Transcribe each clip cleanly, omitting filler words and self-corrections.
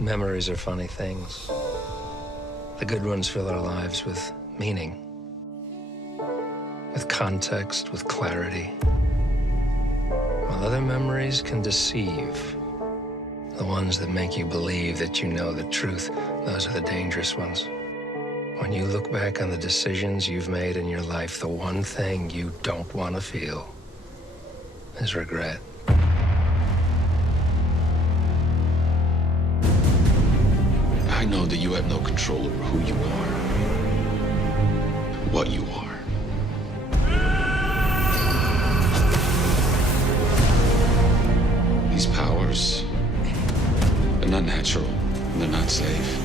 Memories are funny things. The good ones fill our lives with meaning, with context, with clarity. While other memories can deceive, the ones that make you believe that you know the truth, those are the dangerous ones. When you look back on the decisions you've made in your life, the one thing you don't want to feel is regret. I know that you have no control over who you are, what you are. These powers, they're not natural, and they're not safe.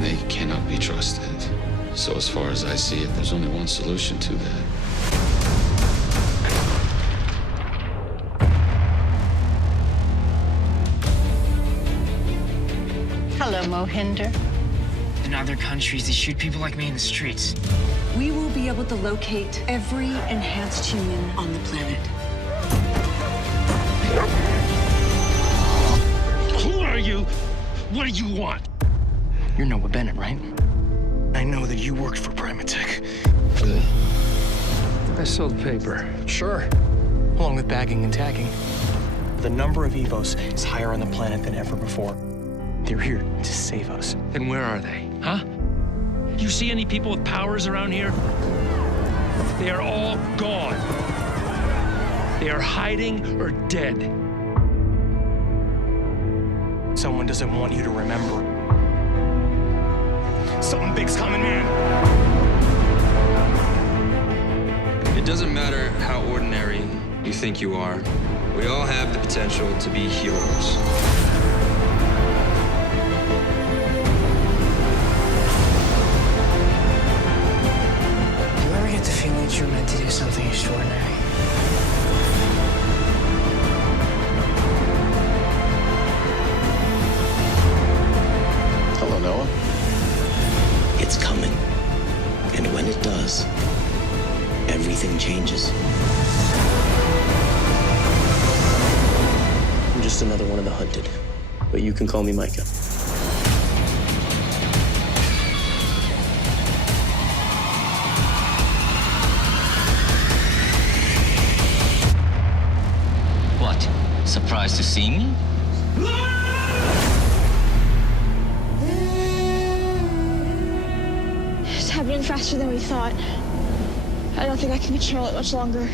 They cannot be trusted. So as far as I see it, there's only one solution to that. Hello, Mohinder. In other countries, they shoot people like me in the streets. We will be able to locate every enhanced human on the planet. Who are you? What do you want? You're Noah Bennett, right? I know that you worked for Preprotnik. I sold paper. Sure. Along with bagging and tagging. The number of Evos is higher on the planet than ever before. They're here to save us. And where are they? Huh? You see any people with powers around here? They are all gone. They are hiding or dead. Someone doesn't want you to remember. Something big's coming, man. It doesn't matter how ordinary you think you are. We all have the potential to be heroes. Do you ever get the feeling that you're meant to do something extraordinary? Hello, Noah. It's coming. And when it does, everything changes. I'm just another one of the hunted, but you can call me Micah. What? Surprised to see me? It's happening faster than we thought. I don't think I can control it much longer.